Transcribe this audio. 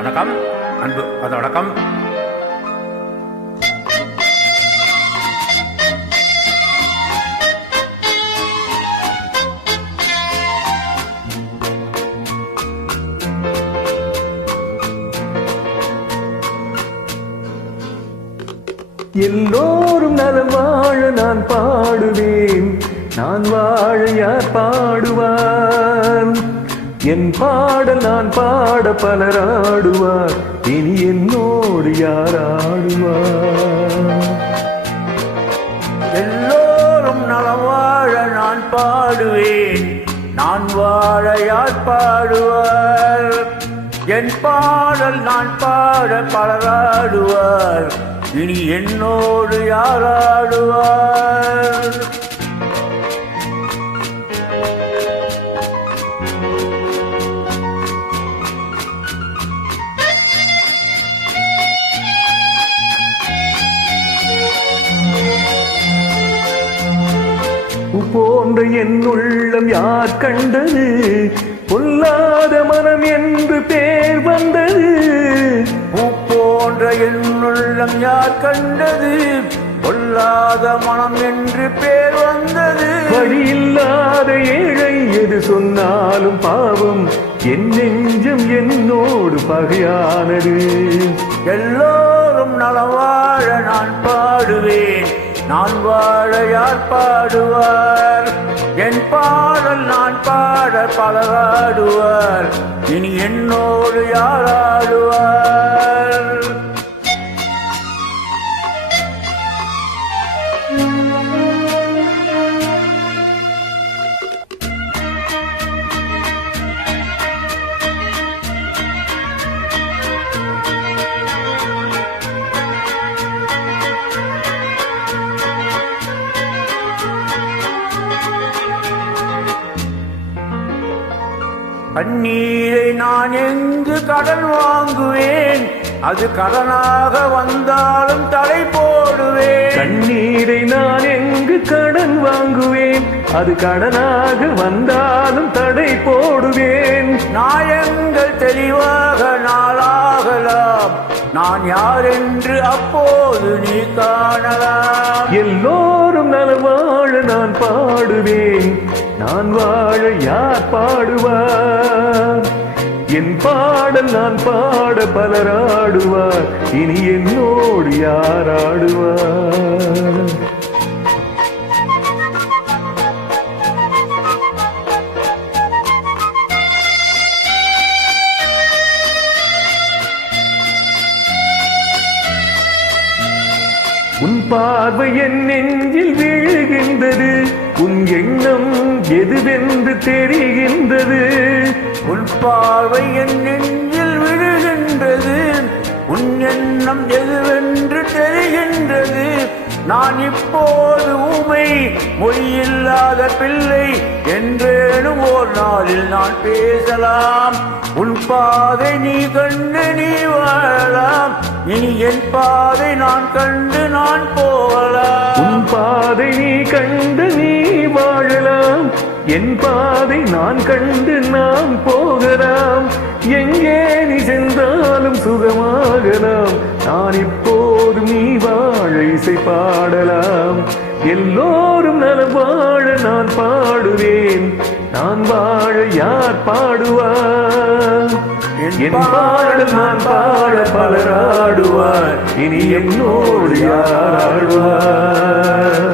வணக்கம். அன்பு அது வணக்கம். எல்லோரும் நலம் வாழ நான் பாடுவேன். நான் வாழ யார் பாடுவார்? என் பாடல் நான் பாட பலராடுவார். இனி என்னோடு யார் ஆடுவார்? எல்லோரும் நலம் வாழ நான் பாடுவேன். நான் வாழ யார் பாடுவார்? என் பாடல் நான் பாட பலராடுவார். இனி என்னோடு யாராடுவார் போன்ற என் உள்ளம் யார் கண்டது? பொல்லாத மனம் என்று பேர் வந்தது. போன்ற என் உள்ளம் யார் கண்டது? பொல்லாத மனம் என்று பேர் வந்தது. வழியில்லாத ஏழை எது சொன்னாலும் பாவம் என் நெஞ்சம் என்னோடு பகையானது. எல்லோரும் நலவாழ நான் பாடுவேன். நான் வாழ யார் பாடுவார். என் பாடல் நான் பாட பலராடுவார் இனி என்னோடு யாராடுவார் கண்ணீரை நான் எங்கு கடன் வாங்குவேன்? அது கடனாக வந்தாலும் தடை போடுவேன். கண்ணீரை நான் எங்கு கடன் வாங்குவேன்? அது கடனாக வந்தாலும் தடை போடுவேன். நியாயங்கள் தெளிவாக நாளாகலாம். நான் யார் என்று அப்போது நீ காணலாம். எல்லோரும் நலம் வாழ நான் பாடுவேன். நான் வாழ யார் பாடுவார்? என் பாடல் நான் பாட பலராடுவார். இனி என்னோடு யார் ஆடுவார்? உன் பார்வை என் நெஞ்சில் விழுகின்றது தெரிகின்றது. உன் பார்வை என் நெஞ்சில் விழுகின்றது. உன் எண்ணம் எதுவென்று தெரிகின்றது. நான் இப்போது உமை மொழியில்லாத பிள்ளை என்றேனும் ஓர் நாளில் நான் பேசலாம். உன் பாதை நீ கண்டு நீ வாழலாம். இனி என் பாதை நான் கண்டு நான் போகலாம். உன் பாதை நீ கண்டு நீ வாழலாம். என் பாதை நான் கண்டு நாம் போகலாம். எங்கே நீ சென்றாலும் சுகமாகலாம். நான் இப்போது நீ வாழ இசை பாடலாம். எல்லோரும் நலம் வாழ நான் பாடுவேன். நான் வாழ யார் பாடுவார்? என் பாடல் நான் பாட பலராடுவார் இனி என்னோடு யார் ஆடுவார்?